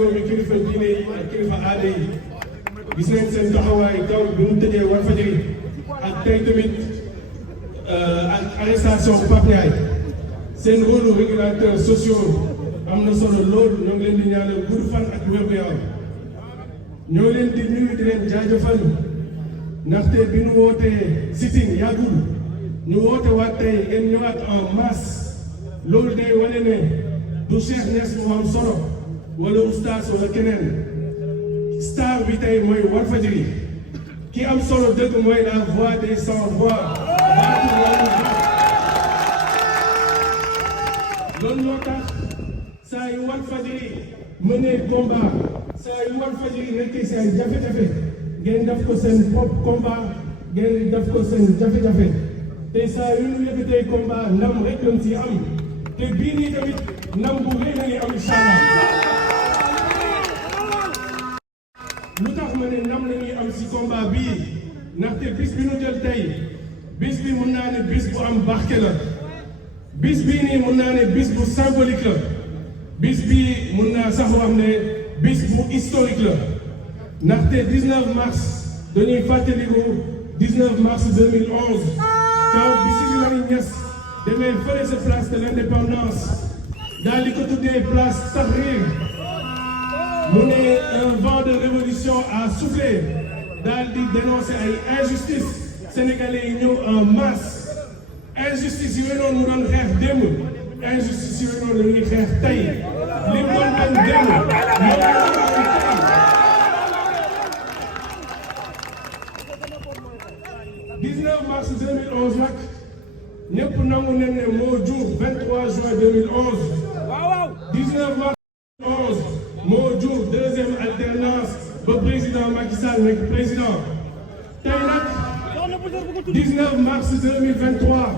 nuyoo bi kilifa diine yi ak kilifa aada yi gis nañ seen taxawaay taw bi mu tëjee Walfadjri ak tey tamit ak arrestation Pape Ndiaye seen rôle régulateur sociaux am na solo loolu ñoo ngi leen di ñaanal gudd fan ak wér-gu-yaram ñoo leen di nuyu di leen jaajëfal ndaxte bi ñu wootee sitting yàggul ñu woote waat tey ngeen ñëwaat en masse loolu day wane ne du Cheikh Niass mu am solo wala oustaz wala keneen star bi tey mooy Walfadjri ki am solo dëgg mooy la voix des sans voix loolu moo tax saa yu Walfadjri mënee combat saa yu Walfadjri nekkee seen jafe-jafe ngeen def ko seen propre combat ngeen def ko seen jafe-jafe te saa yu ñu yëkkatee combat ndam rek lañ ci am te bii nii tamit ndam bu rëy la ñuy am incha allah lu tax ma ne ndam la ñuy am si combat bii ndaxte bis bi ñu jël tey bis bi mun naa ne bis bu am barke la bis bii nii mun naa ne bis bu symbolique la bis bii mun naa sax wax ne bis bu historique la ndaxte 19 mars dañuy fàttaliku 19 mars 2011 kaw bi Sidi Lamine Niass demee fële sa place de l'indépendance daal di ko tuddee place Tahrir mu ne un vent de révolution a soufflé daal di dénoncer ay injustice sénégalais yi ñëw en masse injustice yi noonu mu doon xeex démb injustice yi noonu la ñuy xeex tey li mu doon bañ démb 19 mars 2011 nag ñëpp nangu nañ ne moo jur 23 juin 2011 19 mars 2011 moo jur deuxième alternance ba président Macky Sall nekk président tey nag 19 mars 2023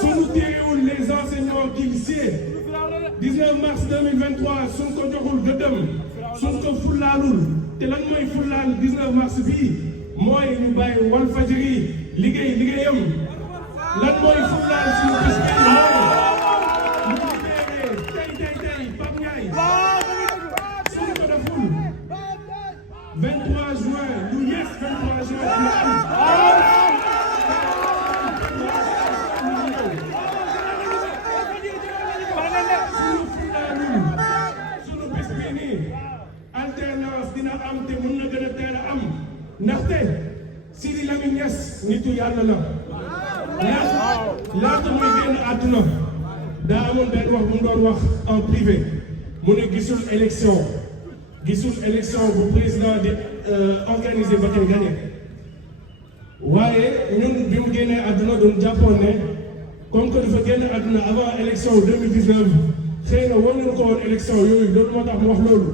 suñu téerewul les enseignants qui sied 19 mars 2023 suñ ko joxul gëddëm suñ ko fullaalul te lan mooy fullaal 19 mars bii mooy ñu bàyyi Walfadjri liggéeyam lan mooy fullaal suñu bés bi mooy ñu libéré tey Pape Ndiaye suñ ko deful 23 juin lu yes 23 juin dina am alternance dina am te mën na gën a teel a am ndaxte Sidi Lamine Niass nitu yàlla la laata muy génn àdduna daa amoon benn wax mu doon wax en privé mu ne gisul élection bu président di organisé ba koy gagné waaye ñun bi mu génnee àdduna doon jàppoon ne comme que dafa génn àdduna avant élection 2019 xëy na waruñu ko woon élection yooyu loolu moo tax mu wax loolu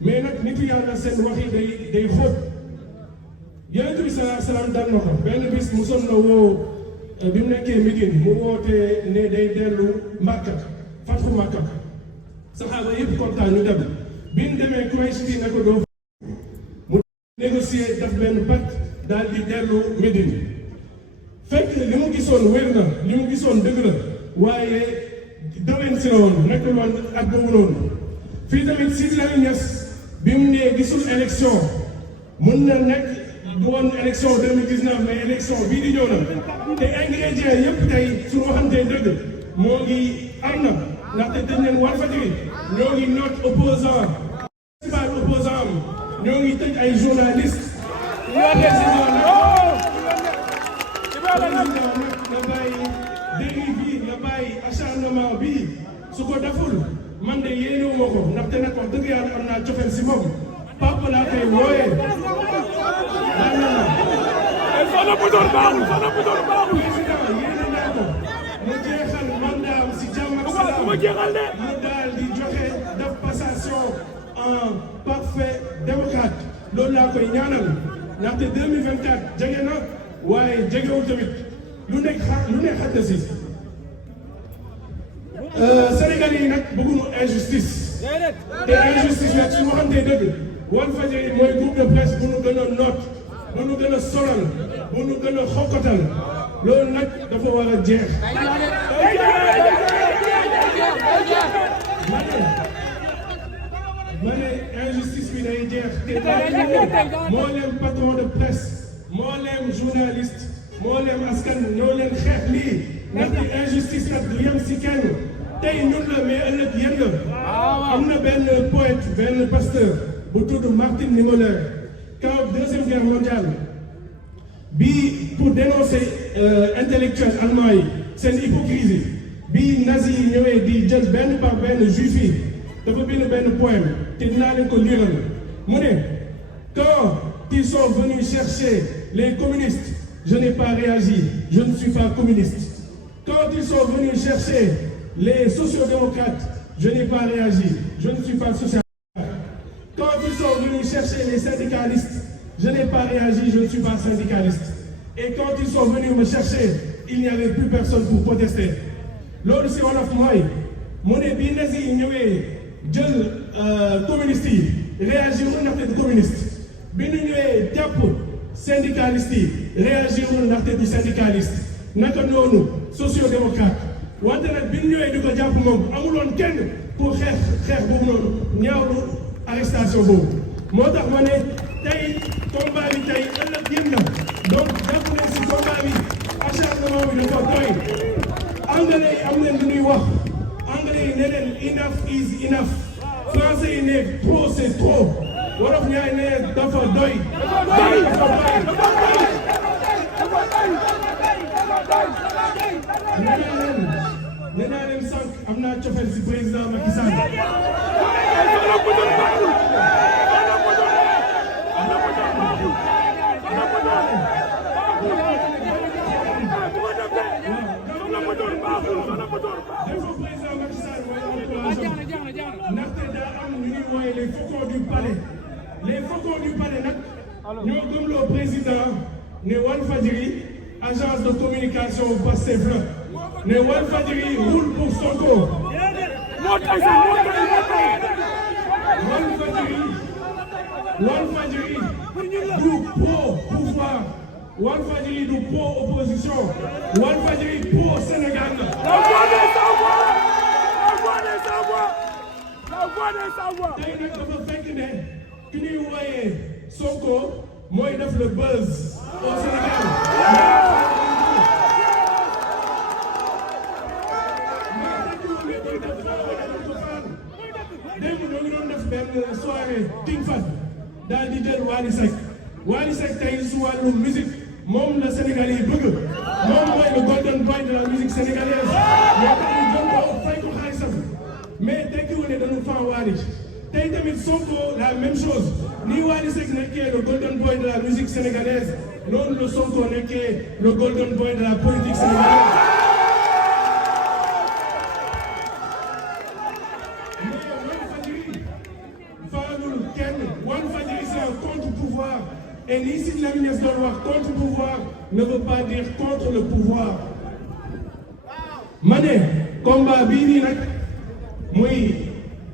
mais nag nitu yàlla seen wax yi day xóot Yonent bi sallallahu alayhi wa sallam dal na ko benn bis mu sonn na woo bi mu nekkee Médine mu wootee ne day dellu Makka fatxu Makka saxaaba yëpp kontaan ñu dem bi mu demee Quraysh ne ko doo mu négocier def benn pacte daal di dellu Médine fekk li mu gisoon wér na li mu gisoon dëgg la waaye dowen si la woon nekkul woon ak boobu noonu fii tamit Sidi Lamine Niass bi mu nee gisul élection mun na nekk du woon élection 2019 mais élection bii di ñëw na te ingrédients yëpp tey su waxantee dëgg moo ngi am na ndaxte dañ leen Walfadjri ñoo ngi noot opposant principal opposant am ñoo ngi tëj ay journalistes président nag na bàyyi dérive yi na bàyyi acharnement bi su ko deful man de yéenewuma ko ndaxte nag wax dëgg yàlla am naa cofeel si moom papa laa koy wooyee Soxna Boutor baaxul président yéene naa ko mu jeexal mandat am si jàmm ak salaam mu daal di joxe def passation en parfait démocrate loolu laa koy ñaanal ndaxte 2024 jege na waaye jegewul tamit lu nekk xaj na si Sénégal yi nag bëgguñu injustice te injustice nag su waxantee dëgg Walfadjri mooy groupe de presse bu nu gën a noot bu nu gën a solal bu nu gën a xokkatal loolu nag dafa war a jeex. ma ne injustice bi day jeex te moo leen patron de presse moo leen journaliste moo leen askan ñoo leen xeex lii ndaxte injustice nag du yem si kenn tey ñun la mais ëllëg yéen la. am na benn poète benn pasteur bu tudd Martin Niemöller quand deuxième guerre mondiale bi pour dénoncer intellectuel allemand yi seen hypocrisie bi nazi yi ñëwee di jël benn par benn juif yi dafa bind benn poème te dinaa leen ko liiral mu ne quand ils sont venus chercher les communistes je n'ai pas réagi je ne suis pas communiste. Quand ils sont venus chercher les sociodémocrates je n'ai pas réagi je ne suis pas social. Quand ils sont venus chercher les syndicalistes je n'ai pas réagi je ne suis pas syndicaliste. Et quand ils sont venus me chercher il n'y avait plus personne pour protester. loolu si wolof mooy mu ne bi nazi yi ñëwee jël communiste yi réagir wu ndaxte du communiste bi ñu ñëwee jàpp syndicaliste yi réagir wu ndaxte du syndicaliste naka noonu sociodémocrate wante nag bi ñu ñëwee di ko jàpp moom amuloon kenn pour xeex boobu noonu ñaawlu arrestation boobu moo tax ma ne tey combat bi tey ëllëg yéen la donc jàpp leen si combat bi acharnement bi dafa doy. anglais yi am leen lu ñuy wax anglais yi ne leen enough is enough français yi ne trop c'est trop wolof ñaay ne dafa doy. nee naa leen sànq am naa cofeel si président Macky Sall. ndaxte daa am ñu ñuy wooye les faucons du palais les faucons du palais nag ñoo gëmloo président ne Walfadjri agence de communication Pastef la ne Walfadjri roule pour Sonko. Walfadjri du pro pouvoir Walfadjri du pro opposition Walfadjri pro Sénégal tey nag dafa fekk ne ki ñuy wooyee Sonko mooy def le buzz au Sénégal. démb ñoo ngi doon def benn soirée King Fahd daal di jël Wally Seck tey su wàllu musique moom la Sénégal yi bëgg moom mooy le golden boy de la musique sénégalaise moo tax ñu jël ko fay ko xaalisam mais tekkiwul ne dañu fan Wally tey tamit Sonko la même chose ni Wally Seck nekkee le golden boy de la musique sénégalaise noonu la Sonko nekkee le golden boy de la politique sénégalaise. Walfadjri c'est un contre-pouvoir et ni si Lamine Niasse doon wax contre-pouvoir ne veut pas dire contre le pouvoir. ma ne combat bii nii nag muy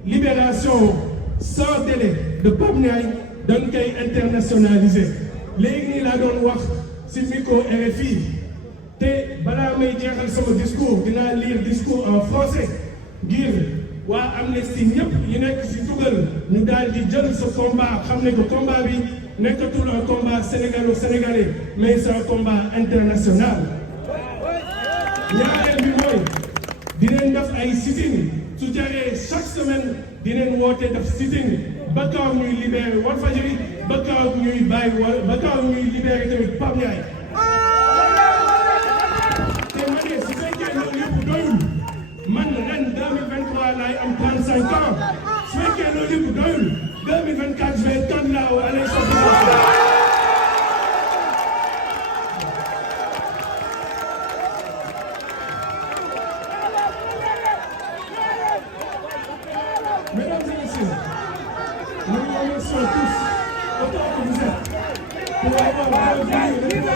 libération sans délai de Pape Ndiaye dañ koy internationaliser léegi nii laa doon wax si micro RFI te balaa may jeexal sama discours dinaa lire discours en français ngir waa Amnesty ñëpp yi nekk si dugal ñu daal di jël ce combat xam ne que combat bi nekkatul un combat sénégalo-sénégalais mais c'est un combat international. ñaareel bi mooy dinañ def ay sit-in su jaree chaque semaine dinañ woote def sit-in ba kaw ñuy libéré Walfadjri ba kaw ñuy bàyyi ba kaw ñuy libéré tamit Pape Ndiaye. te ma ne su fekkee loolu yëpp doyul man ren 2023 laay am 35 ans su fekkee loolu yëpp doyul 2024 je vais être candidat à l'élection présidentielle. Mesdames et messieurs, nous vous remercions tous autant que vous êtes pour avoir répondu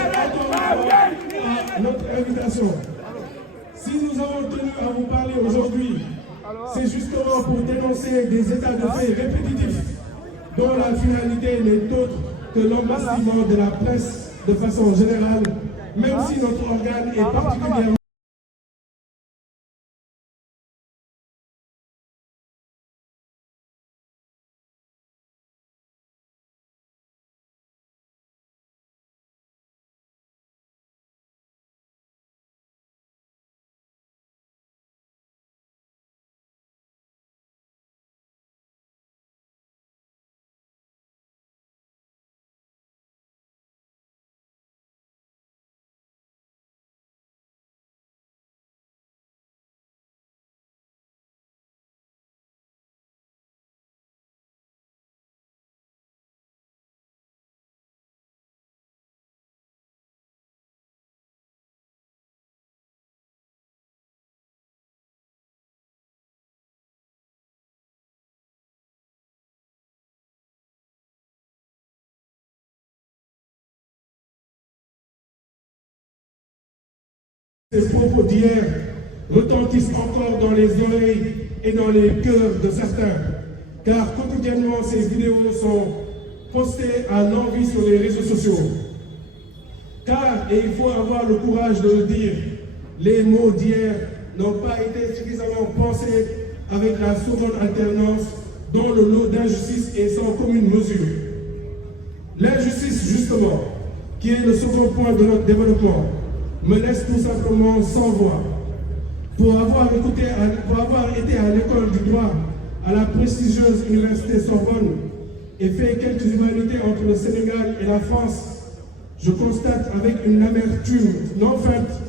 à notre invitation. Si nous avons tenu à vous parler aujourd'hui, c'est justement pour dénoncer des états de fait répétitifs dont la finalité n'est autre que l'embastiment de la presse de façon générale même si notre organe est particulièrement ces propos d'hier retentissent encore dans les oreilles et dans les cœurs de certains, car quotidiennement ces vidéos sont postées à l'envi sur les réseaux sociaux. Car, et il faut avoir le courage de le dire, les mots d'hier n'ont pas été suffisamment pensés avec la seconde alternance dont le lot d'injustice est sans commune mesure. L'injustice, justement, qui est le second point de notre développement, me laisse tout simplement sans voix. Pour avoir été à l'école du droit à la prestigieuse université Sorbonne et fait quelques humanités entre le Sénégal et la France, je constate avec une amertume non feinte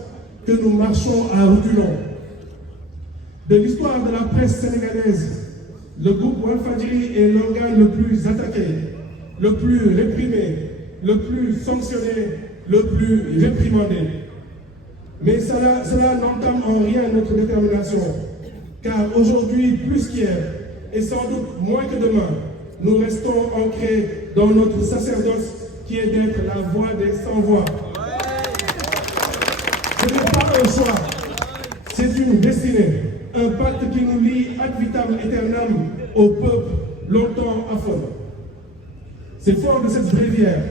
que nous marchons à reculons. De l'histoire de la presse sénégalaise, le groupe Walfadjri est l'organe le plus attaqué, le plus réprimé, le plus sanctionné, le plus réprimandé. Mais cela n'entame en rien notre détermination, car aujourd'hui, plus qu'hier, et sans doute moins que demain, nous restons ancrés dans notre sacerdoce qui est d'être la voix des sans-voix. Ce n'est pas un choix, c'est une destinée, un pacte qui nous lie ad vitam aeternam au peuple longtemps affamé. C'est fort de cette bréviaire,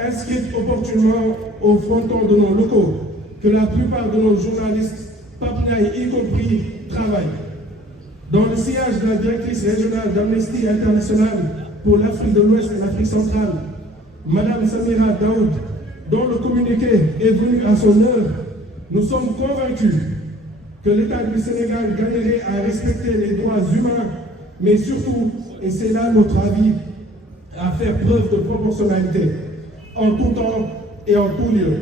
inscrite opportunément au fronton de nos locaux, que la plupart de nos journalistes, Papnaï y compris, travaillent. Dans le sillage de la directrice régionale d'Amnesty International pour l'Afrique de l'Ouest et l'Afrique centrale, Madame Samira Daoud, dont le communiqué est venu à son heure, nous sommes convaincus que l'État du Sénégal gagnerait à respecter les droits humains, mais surtout, et c'est là notre avis, à faire preuve de proportionnalité, en tout temps et en tout lieu.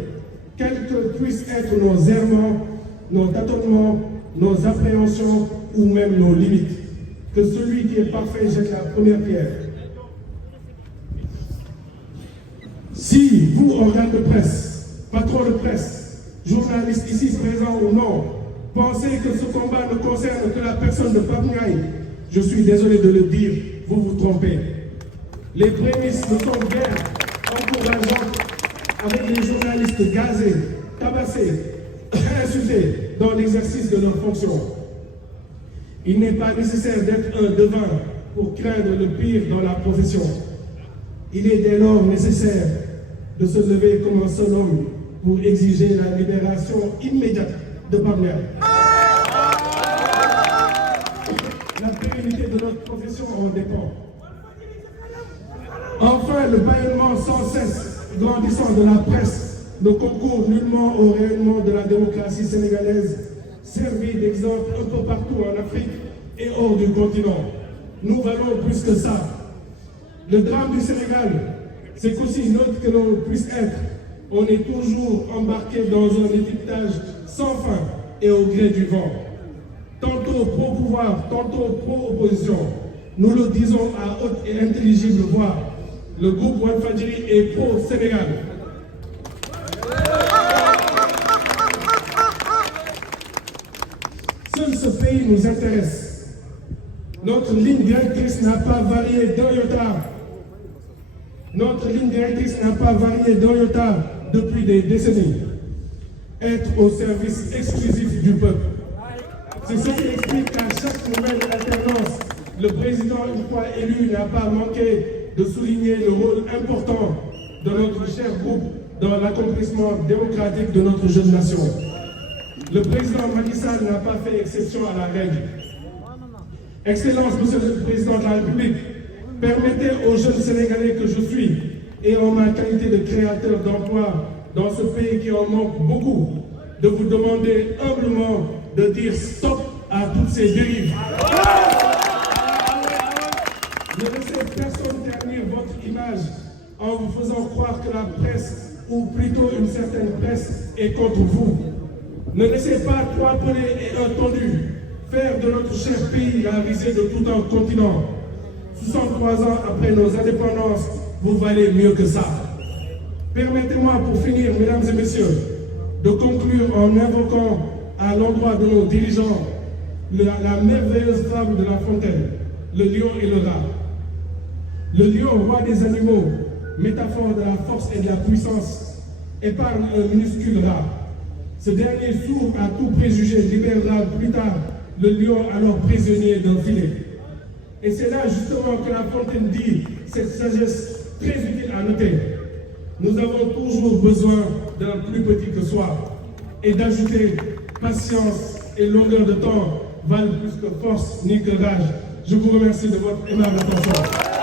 Quels que puissent être nos errements, nos tâtonnements, nos appréhensions ou même nos limites, que celui qui est parfait jette la première pierre. Si vous, organes de presse, patrons de presse, journalistes ici présents ou non, pensez que ce combat ne concerne que la personne de Papnaï, je suis désolé de le dire, vous vous trompez. Les prémices ne sont guère encourageantes avec les journalistes gazés, tabassés, insultés dans l'exercice de leurs fonctions. Il n'est pas nécessaire d'être un devin pour craindre le pire dans la profession. Il est dès lors nécessaire de se lever comme un seul homme pour exiger la libération immédiate de Papnaï. La pérennité de notre profession en dépend. Enfin, le bâillement sans cesse grandissant de la presse ne concourt nullement au rayonnement de la démocratie sénégalaise, servie d'exemple un peu partout en Afrique et hors du continent. Nous valons plus que ça. Le drame du Sénégal, c'est qu'aussi neutre que l'on puisse être, on est toujours embarqué dans un étiquetage sans fin et au gré du vent. Tantôt pro-pouvoir, tantôt pro-opposition. Nous le disons à haute et intelligible voix. Le groupe Walfadjri est pro-Sénégal. Seul ce pays nous intéresse. Notre ligne directrice n'a pas varié d'un iota. Notre ligne directrice n'a pas varié d'un iota depuis des décennies. Être au service exclusif du peuple. C'est ce qui explique qu'à chaque nouvelle alternance, le président, une fois élu, n'a pas manqué de souligner le rôle important de notre cher groupe dans l'accomplissement démocratique de notre jeune nation. Le président Macky Sall n'a pas fait exception à la règle. Excellence, Monsieur le Président de la République, permettez aux jeunes Sénégalais que je suis et en ma qualité de créateur d'emplois dans ce pays qui en manque beaucoup, de vous demander humblement de dire stop à toutes ces dérives. Ne laissez personne ternir votre image en vous faisant croire que la presse, ou plutôt une certaine presse, est contre vous. Ne laissez pas trois pelés et un tondu faire de notre cher pays la risée de tout un continent. 63 ans après nos indépendances, vous valez mieux que ça. Permettez-moi pour finir, mesdames et messieurs, de conclure en invoquant à l'endroit de nos dirigeants la merveilleuse fable de La Fontaine, le lion et le rat. Le lion, roi des animaux, métaphore de la force et de la puissance, épargne un minuscule rat. Ce dernier, sourd à tout préjugé, libérera plus tard le lion alors prisonnier d'un filet. Et c'est là justement que La Fontaine dit cette sagesse très utile à noter. Nous avons toujours besoin d'un plus petit que soi. Et d'ajouter patience et longueur de temps valent plus que force ni que rage. Je vous remercie de votre aimable attention.